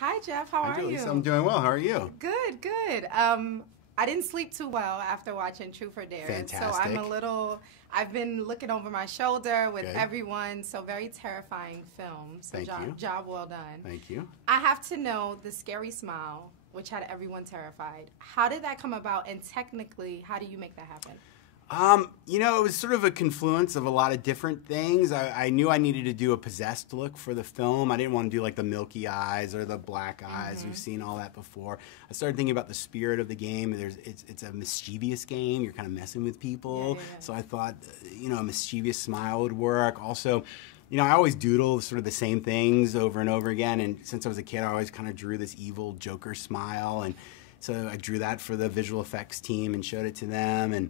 Hi, Jeff. How are you? I'm doing well. How are you? Good, good. I didn't sleep too well after watching Truth or Dare. Fantastic. So I've been looking over my shoulder with everyone. So very terrifying film. So Thank you. Job well done. Thank you. I have to know the scary smile, which had everyone terrified. How did that come about? And technically, how do you make that happen? You know, it was sort of a confluence of a lot of different things. I knew I needed to do a possessed look for the film. I didn't want to do like the milky eyes or the black eyes. We've seen all that before. I started thinking about the spirit of the game. It's a mischievous game. You're kind of messing with people. So I thought, you know, a mischievous smile would work. Also, you know, I always doodle sort of the same things over and over again. And since I was a kid, I always kind of drew this evil Joker smile. And so I drew that for the visual effects team and showed it to them. And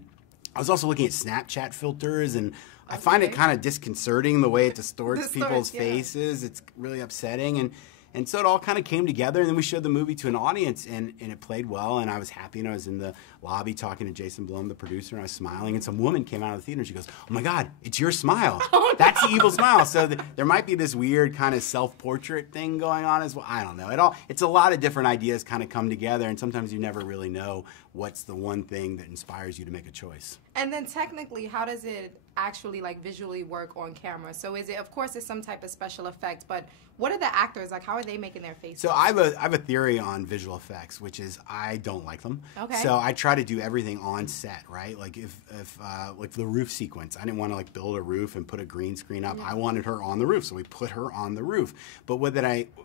I was also looking at Snapchat filters, and I find it kind of disconcerting the way it distorts people's faces. It's really upsetting, and so it all kind of came together, and then we showed the movie to an audience, and it played well, and I was happy, and I was in the lobby talking to Jason Blum, the producer, and I was smiling, and some woman came out of the theater, and she goes, "Oh my God, it's your smile. That's the evil smile." So there might be this weird kind of self-portrait thing going on as well. I don't know. It's a lot of different ideas kind of come together, and sometimes you never really know what's the one thing that inspires you to make a choice. And then technically, how does it actually like visually work on camera? So is it, of course, it's some type of special effect, but what are the actors, like how are they making their faces? So I have a theory on visual effects, which is I don't like them. Okay. So I try to do everything on set, right? Like if like the roof sequence, I didn't want to like build a roof and put a green screen up. I wanted her on the roof, so we put her on the roof. But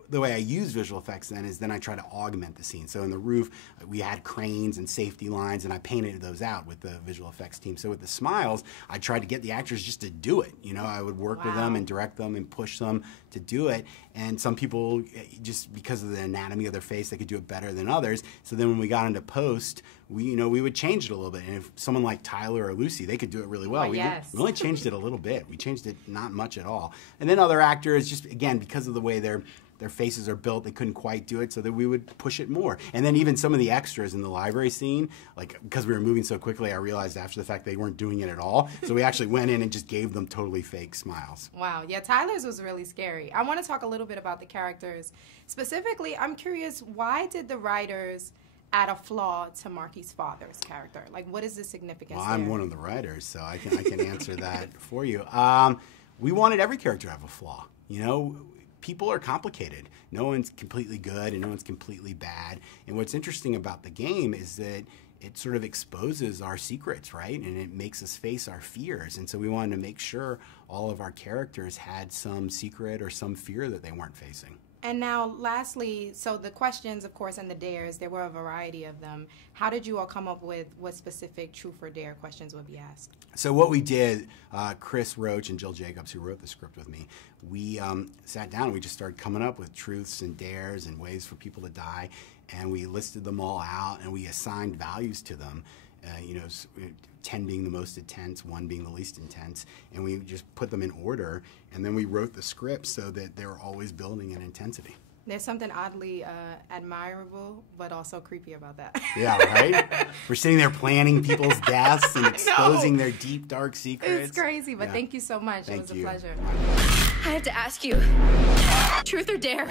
the way I use visual effects is I try to augment the scene. So in the roof, we had cranes and safety lines, and I painted those out with the visual effects team. So with the smiles, I tried to get the actors just to do it. You know, I would work with them and direct them and push them to do it. And some people, just because of the anatomy of their face, they could do it better than others. So then when we got into post, we would change it a little bit. And if someone like Tyler or Lucy, they could do it really well. We only changed it a little bit. We changed it not much at all. And then other actors, just again, because of the way their faces are built, they couldn't quite do it, so that we would push it more. And then even some of the extras in the library scene, like because we were moving so quickly, I realized after the fact they weren't doing it at all. So we actually went in and just gave them totally fake smiles. Wow, yeah, Tyler's was really scary. I want to talk a little bit about the characters. Specifically, I'm curious, why did the writers add a flaw to Marky's father's character? Like, what is the significance there? I'm one of the writers, so I can answer that for you. We wanted every character to have a flaw, you know? People are complicated. No one's completely good and no one's completely bad. And what's interesting about the game is that it sort of exposes our secrets, right? And it makes us face our fears. And so we wanted to make sure all of our characters had some secret or some fear that they weren't facing. And now, lastly, so the questions, of course, and the dares, there were a variety of them. How did you all come up with what specific truth or dare questions would be asked? So what we did, Chris Roach and Jill Jacobs, who wrote the script with me, we sat down and we just started coming up with truths and dares and ways for people to die. And we listed them all out and we assigned values to them. You know, 10 being the most intense, 1 being the least intense, and we just put them in order, and then we wrote the script so that they were always building in intensity. There's something oddly admirable, but also creepy about that. Yeah, right? We're sitting there planning people's deaths and exposing their deep, dark secrets. It's crazy, but thank you so much. It was a pleasure. I have to ask you, truth or dare?